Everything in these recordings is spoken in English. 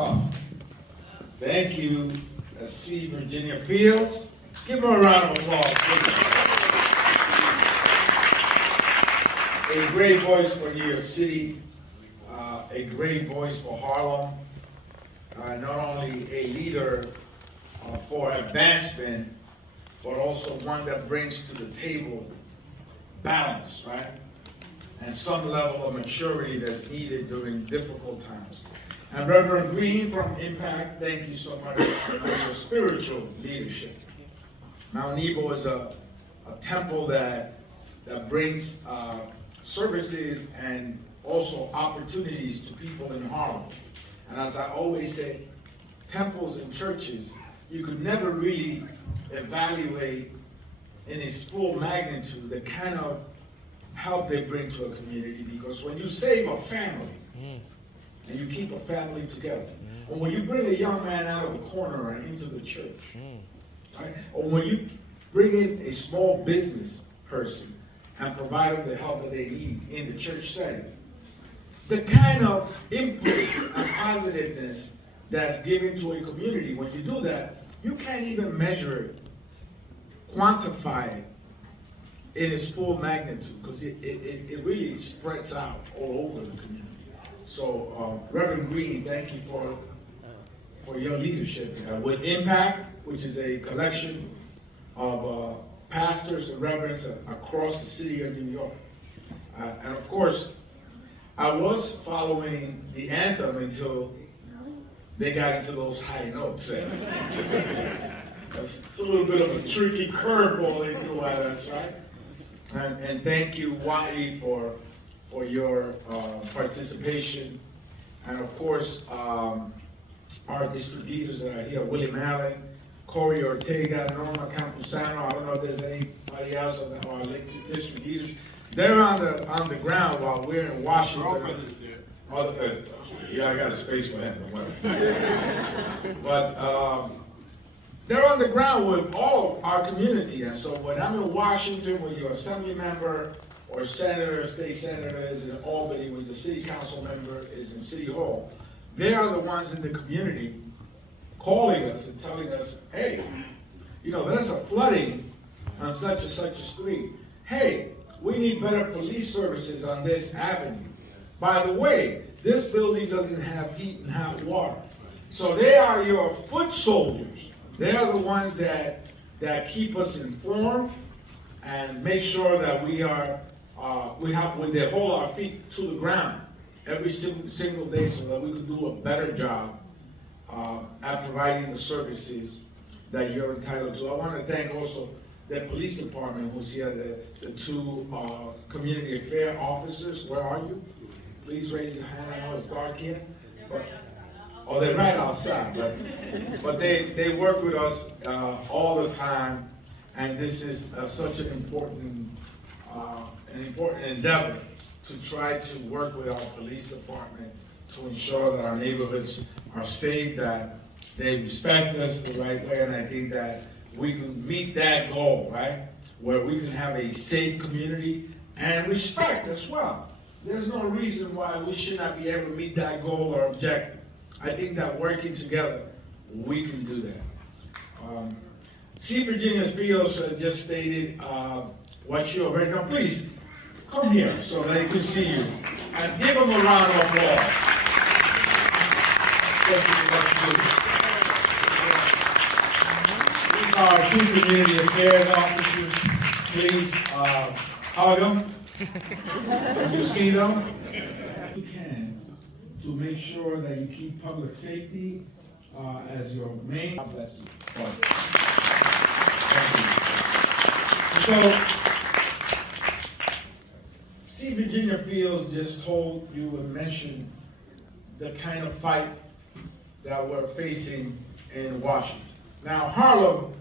Oh, thank you, C. Virginia Fields. Give her a round of applause, please. A great voice for New York City, a great voice for Harlem, not only a leader for advancement, but also one that brings to the table balance, right? And some level of maturity that's needed during difficult times. And Reverend Green from Impact, thank you so much for your spiritual leadership. Mount Nebo is a temple that brings services and also opportunities to people in Harlem. And as I always say, temples and churches, you could never really evaluate in its full magnitude the kind of help they bring to a community, because when you save a family and you keep a family together, or when you bring a young man out of the corner and into the church, right? Or when you bring in a small business person and provide them the help that they need in the church setting, the kind of input and positiveness that's given to a community, when you do that, you can't even measure it, quantify it in its full magnitude, because it really spreads out all over the community. So, Reverend Green, thank you for your leadership. With Impact, which is a collection of pastors and reverends across the city of New York. And of course, I was following the anthem until they got into those high notes. It's a little bit of a tricky curveball they threw at us, right? And thank you, Wally, for your participation. And of course, our district leaders that are here, William Allen, Corey Ortega, Norma Campusano. I don't know if there's anybody else of our district leaders. They're on the ground while we're in Washington. Yeah, I got a space for him. But they're on the ground with all our community. And so when I'm in Washington, when your assembly member or senator, state senator is in Albany, when the city council member is in City Hall, they are the ones in the community calling us and telling us, hey, you know, there's a flooding on such and such a street. Hey, we need better police services on this avenue. By the way, this building doesn't have heat and hot water. So they are your foot soldiers. They are the ones that keep us informed and make sure that they hold our feet to the ground every single day so that we can do a better job at providing the services that you're entitled to. I want to thank also the police department who's here, the two community affair officers. Where are you? Please raise your hand. I know it's dark here. Oh, they're right outside, but they work with us all the time, and this is such an important endeavor to try to work with our police department to ensure that our neighborhoods are safe, that they respect us the right way, and I think that we can meet that goal, right? Where we can have a safe community and respect as well. There's no reason why we should not be able to meet that goal or objective. I think that working together, we can do that. C. Virginia Fields just stated what you already know. Please, come here so they can see you. And give them a round of applause. Thank you for what you do. These are our two community affairs officers. Please hug them when you see them. You can to make sure that you keep public safety as your main. God bless you. Thank you. So, C. Virginia Fields just told you and mentioned the kind of fight that we're facing in Washington. Now, Harlem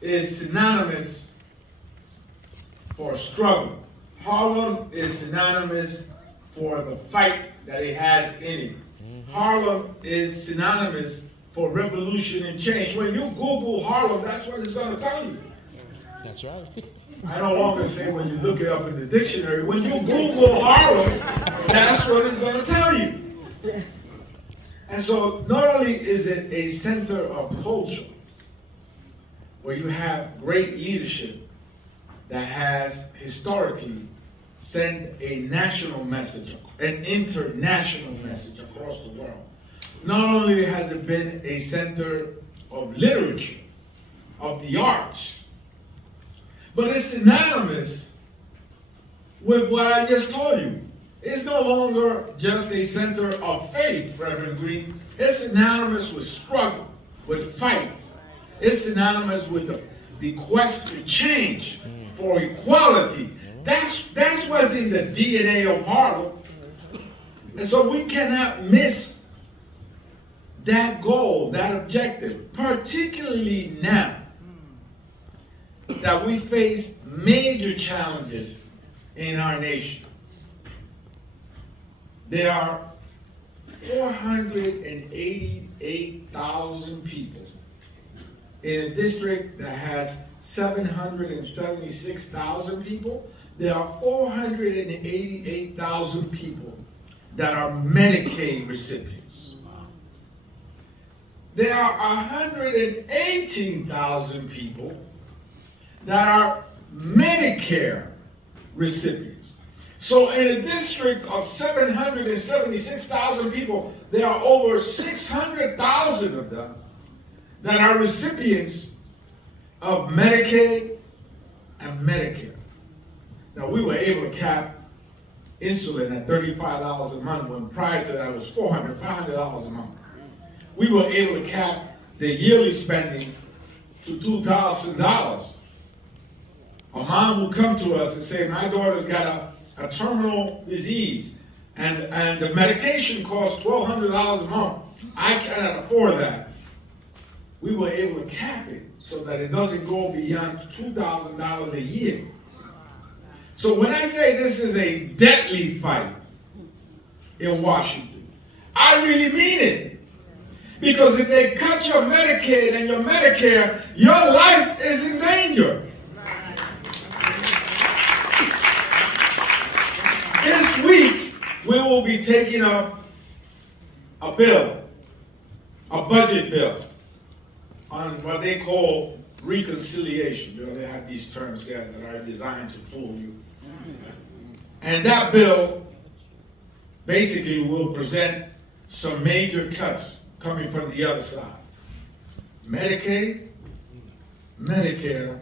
is synonymous for struggle. Harlem is synonymous for the fight that it has in it. Harlem is synonymous for revolution and change. When you Google Harlem, that's what it's going to tell you. That's right. I no longer say when you look it up in the dictionary. When you Google Harlem, that's what it's going to tell you. And so not only is it a center of culture, where you have great leadership that has historically sent a national message, an international message across the world. Not only has it been a center of literature, of the arts, but it's synonymous with what I just told you. It's no longer just a center of faith, Reverend Green. It's synonymous with struggle, with fight. It's synonymous with the quest for change, for equality. That's what's in the DNA of Harlem. And so we cannot miss that goal, that objective, particularly now that we face major challenges in our nation. There are 488,000 people in a district that has 776,000 people. There are 488,000 people that are Medicaid recipients. There are 118,000 people that are Medicare recipients. So in a district of 776,000 people, there are over 600,000 of them that are recipients of Medicaid and Medicare. Now, we were able to cap insulin at $35 a month, when prior to that it was $400, $500 a month. We were able to cap the yearly spending to $2,000. A mom will come to us and say, my daughter's got a terminal disease, and the medication costs $1,200 a month. I cannot afford that. We were able to cap it so that it doesn't go beyond $2,000 a year. So when I say this is a deadly fight in Washington, I really mean it. Because if they cut your Medicaid and your Medicare, your life is in danger. This week, we will be taking up a bill, a budget bill, on what they call reconciliation. You know, they have these terms there that are designed to fool you. And that bill basically will present some major cuts coming from the other side. Medicaid, Medicare,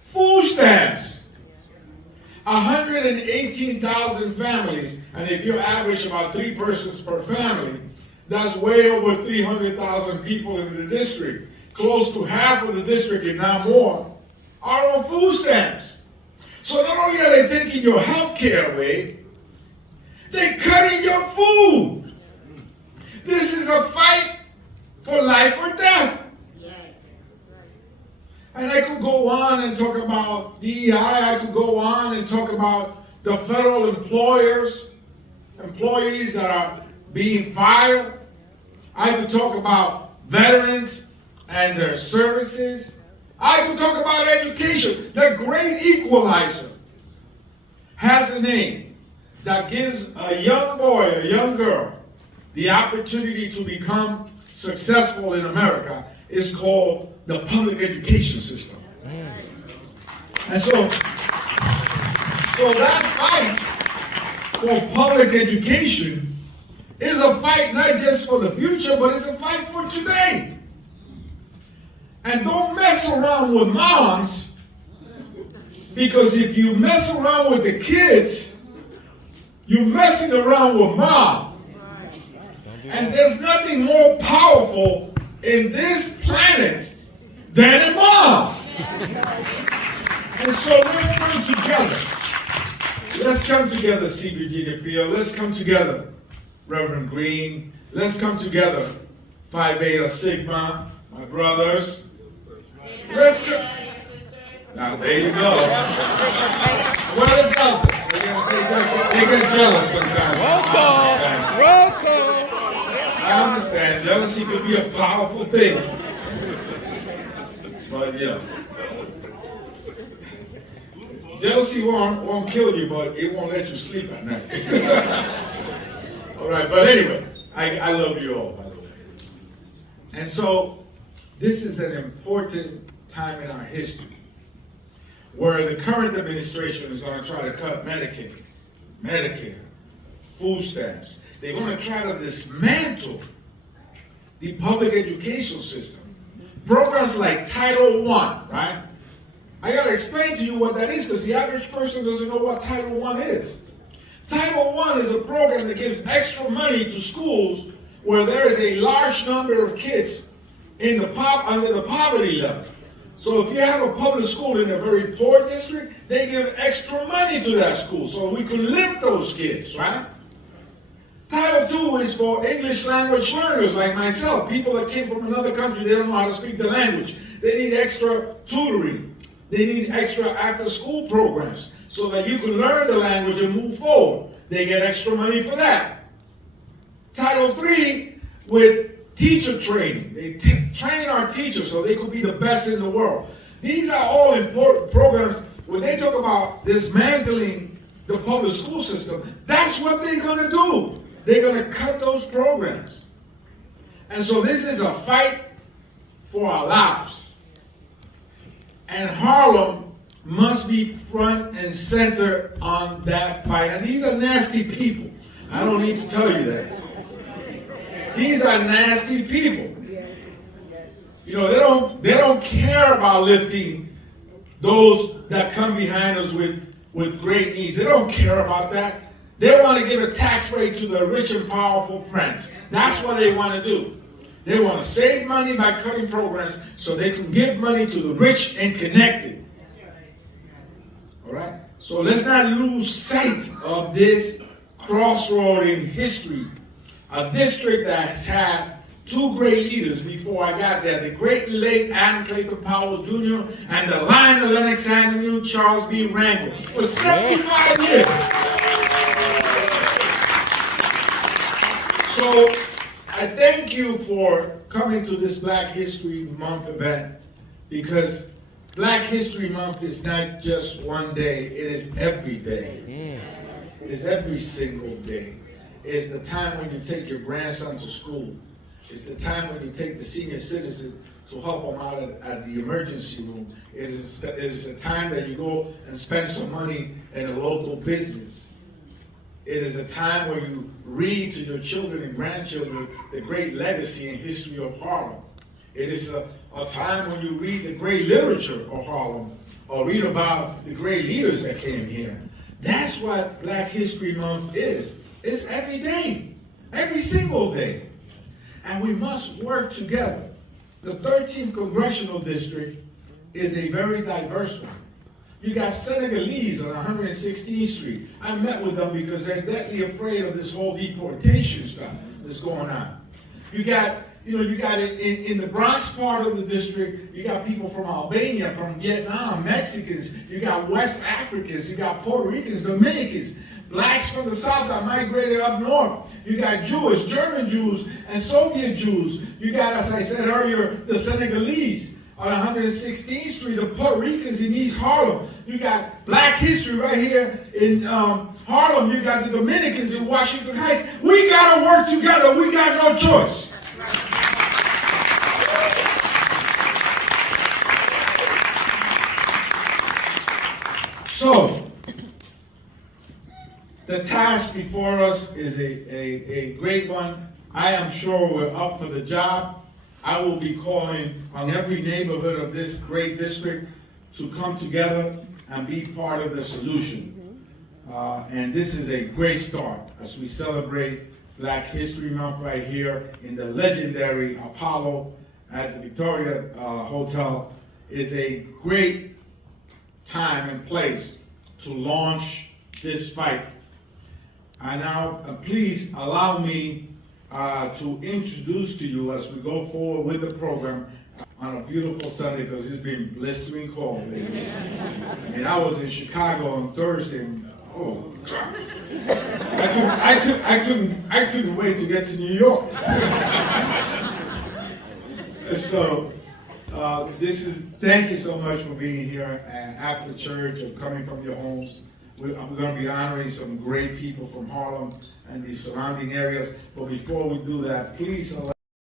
food stamps. 118,000 families, and if you average about 3 persons per family, that's way over 300,000 people in the district. Close to half of the district, if not more, are on food stamps. So not only are they taking your health care away, they're cutting your food. This is a fight for life or death. And I could go on and talk about DEI. I could go on and talk about the federal employees that are being fired. I could talk about veterans and their services. I could talk about education. The great equalizer has a name that gives a young boy, a young girl, the opportunity to become successful in America. It's called the public education system. And so that fight for public education is a fight not just for the future, but it's a fight for today. And don't mess around with moms, because if you mess around with the kids, you're messing around with mom. And there's nothing more powerful in this planet than a mom. And so let's come together. Let's come together, C. Virginia Field. Let's come together, Reverend Green. Let's come together, Phi Beta Sigma, my brothers. Let's come. Now, there you go. What are the deltas? They get jealous sometimes. Roll call. Roll call. I understand. Jealousy could be a powerful thing. But yeah. Jealousy won't kill you, but it won't let you sleep at night. All right, but anyway, I love you all, by the way. And so, this is an important time in our history where the current administration is going to try to cut Medicaid, Medicare, food stamps. They're going to try to dismantle the public education system. Programs like Title I, right? I got to explain to you what that is because the average person doesn't know what Title I is. Title I is a program that gives extra money to schools where there is a large number of kids in the under the poverty level. So if you have a public school in a very poor district, they give extra money to that school so we can lift those kids, right? Title II is for English language learners like myself, people that came from another country, they don't know how to speak the language. They need extra tutoring. They need extra after-school programs so that you can learn the language and move forward. They get extra money for that. Title III with teacher training. They train our teachers so they could be the best in the world. These are all important programs. When they talk about dismantling the public school system, that's what they're going to do. They're going to cut those programs. And so this is a fight for our lives. And Harlem must be front and center on that fight. And these are nasty people. I don't need to tell you that. These are nasty people. You know, they don't care about lifting those that come behind us with great needs. They don't care about that. They want to give a tax break to their rich and powerful friends. That's what they want to do. They want to save money by cutting programs so they can give money to the rich and connected. All right? So let's not lose sight of this crossroad in history. A district that has had two great leaders before I got there, the great late Adam Clayton Powell Jr. and the Lion of Lennox Avenue, Charles B. Rangel, for 75 years. So I thank you for coming to this Black History Month event, because Black History Month is not just one day, it is every day. It's every single day. It's the time when you take your grandson to school. It's the time when you take the senior citizen to help them out at the emergency room. It is the time that you go and spend some money in a local business. It is a time where you read to your children and grandchildren the great legacy and history of Harlem. It is a time when you read the great literature of Harlem or read about the great leaders that came here. That's what Black History Month is. It's every day, every single day. And we must work together. The 13th Congressional District is a very diverse one. You got Senegalese on 116th Street. I met with them because they're deadly afraid of this whole deportation stuff that's going on. You got in the Bronx part of the district, you got people from Albania, from Vietnam, Mexicans, you got West Africans, you got Puerto Ricans, Dominicans, blacks from the South that migrated up north. You got Jewish, German Jews, and Soviet Jews. You got, as I said earlier, the Senegalese on 116th Street, the Puerto Ricans in East Harlem. You got Black history right here in Harlem. You got the Dominicans in Washington Heights. We got to work together. We got no choice. So, the task before us is a great one. I am sure we're up for the job. I will be calling on every neighborhood of this great district to come together and be part of the solution. And this is a great start as we celebrate Black History Month right here in the legendary Apollo at the Victoria Hotel. Is a great time and place to launch this fight. And now, please allow me to introduce to you as we go forward with the program on a beautiful Sunday, because it's been blistering cold lately. And I was in Chicago on Thursday, and oh God, I couldn't wait to get to New York. So thank you so much for being here and after church or coming from your homes. We're going to be honoring some great people from Harlem and the surrounding areas. But before we do that, please allow